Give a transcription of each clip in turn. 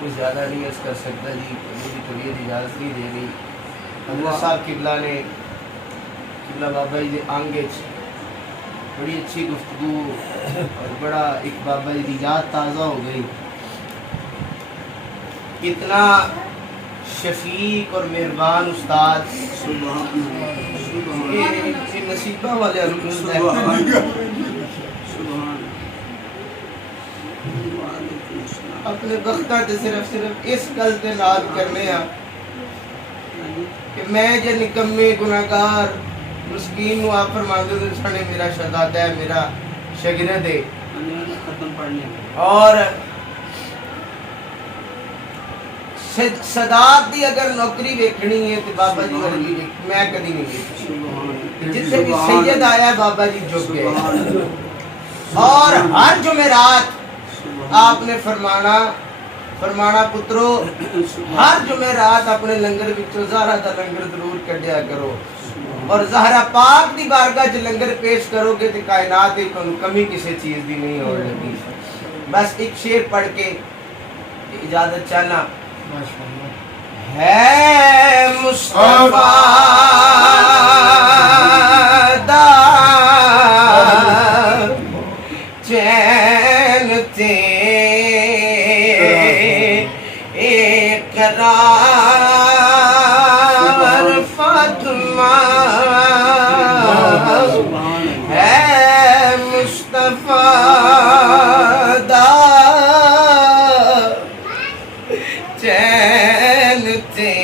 کچھ زیادہ نہیں عرض کر سکتا جی، میری طبیعت اجازت نہیں دے گئی. حضرت صاحب قبلہ نے قبلہ بابا جی آنگے بڑی اچھی گفتگو اور بڑا ایک بابا جی کی یاد تازہ ہو گئی. کتنا شفیق اور مہربان استاد. یہ نصیبہ والے اپنے وقتہ تے صرف اس گل تے یاد کرنے ہیں کہ میں جو نکمے گناہگار مسکین نو آپ فرماندے تو سنے میرا شہزادہ ہے، میرا شاگرد ہے. اور صداقت دی اگر نوکری ویکھنی ہے تو بابا جی ورگی میں کدی نہیں ویکھی. جتنے بھی سید آیا بابا جی جھک گئے. اور ہر جمعرات آپ نے فرمانا پترو ہر جمعرات اپنے لنگر وچوں زہرا دا لنگر ضرور کڈیا کرو، اور زہرا پاک دی بارگاہ چ لنگر پیش کرو گے تے کائنات دی کوئی کمی کسی چیز دی نہیں ہون لگی. بس ایک شعر پڑھ کے اجازت چاہنا ہے. مصطفیٰ دا چین تے اقرار فاطمہ ہے. مصطفیٰ دا چین تے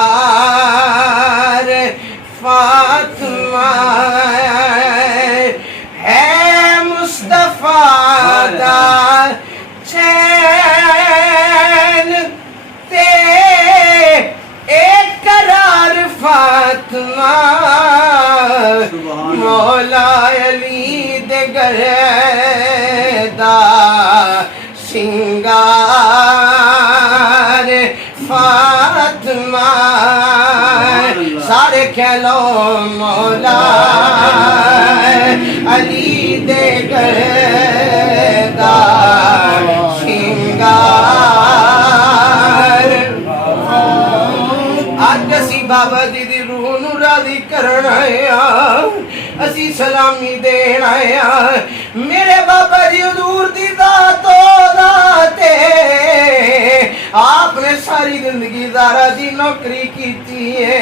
اقرار فاطمہ ہے. مصطفیٰ دا چین تے اقرار فاطمہ مولا علی دے گھر دا شنگار فاطمہ. سارے کھیلو مولا علی دے گھر دا شنگار. آج اسی بابا جی دی روح نو راضی کرن آئے اسی سلامی دین آئے. میرے بابا جی حضور دی ذات و ذات آپ نے ساری زندگی زارا دی نوکری کیتی ہے.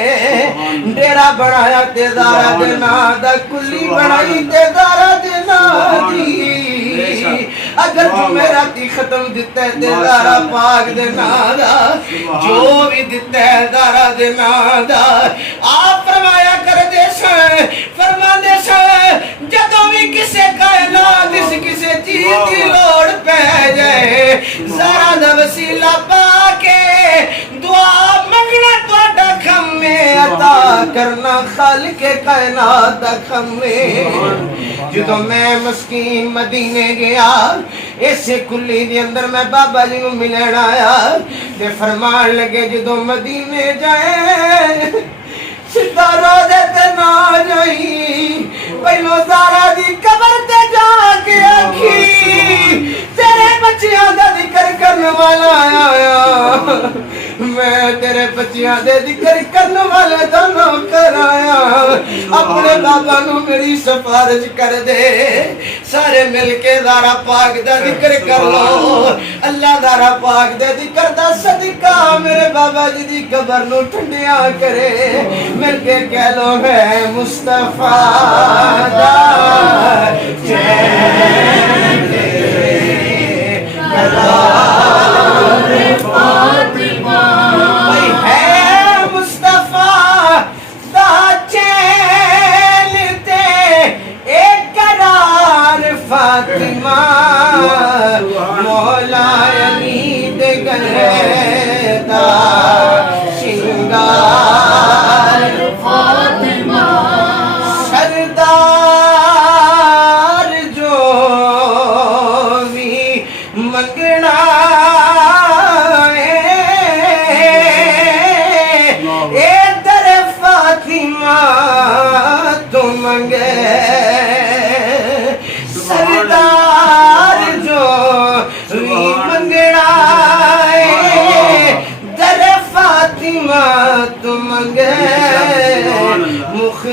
ڈیرا بنایا تے زارا دے نام دا، کلی بنائی تے زارا دے نام دی. اگر جمعراتی ختم دیتا ہے تے زارا پاک دے نام دا، جو بھی دیتا ہے زارا دے نام دا. آپ فرمایا کر دے سن، فرما دے سن، جدوں بھی کسے کائنات اس کسے چیز کی لوڑ پہ جائے زارا دا وسیلہ پا کے دعا منگنا تواڈا کم میں عطا کرنا خالق کائنات دا کم میں. جدوں میں مسکین مدینے گیا اسے کلی دی اندر میں بابا جی نو ملن آیا تے فرمان لگے جدوں مدینے جائے ستارہ دے تے نہ جائی، پہلو زارا دی قبر تے جا کے آکھی تیرے بچیاں دا ذکر کرنے والا آیا. میں تیرے بچیاں دے ذکر کرنے والے دا نوکر آیا. اپنے بابا نو میری سفارش کر دے، سارے مل کے زارا پاک دا ذکر کر لو. اللہ زارا پاک دے ذکر دا صدقہ میرے بابا جی دی قبر نو ٹھنڈیاں کرے. مل کے کہہ لو ہے مصطفیٰ دا چین قرار فاطمہ. بھائی ہے مصطفیٰ دا چین تے اقرار فاطمہ مولا علی دے گھر دا شنگار فاطمہ. سردار جو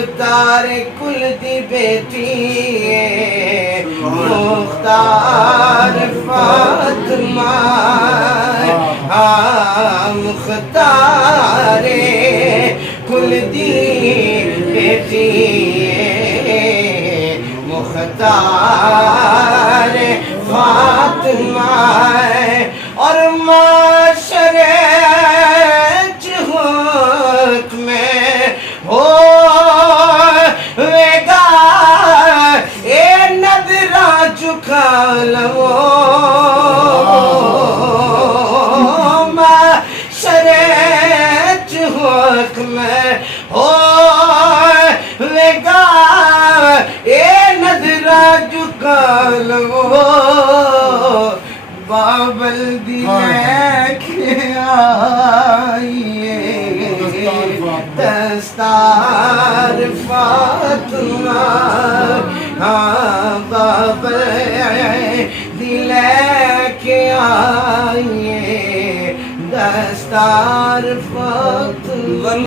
مختار کل دی بیٹی مختار فاطمہ مختار کل دی بیٹی مختار فاطمہ اور معاشرے حکم ہوئے گا اے نظرہ چکا لو معاشرے حکم ہوئے گا اے نظرہ چکا لو بابل دی کے آئیے دستار فاطمہ بابل دی کے آئیے دستار فاطمہ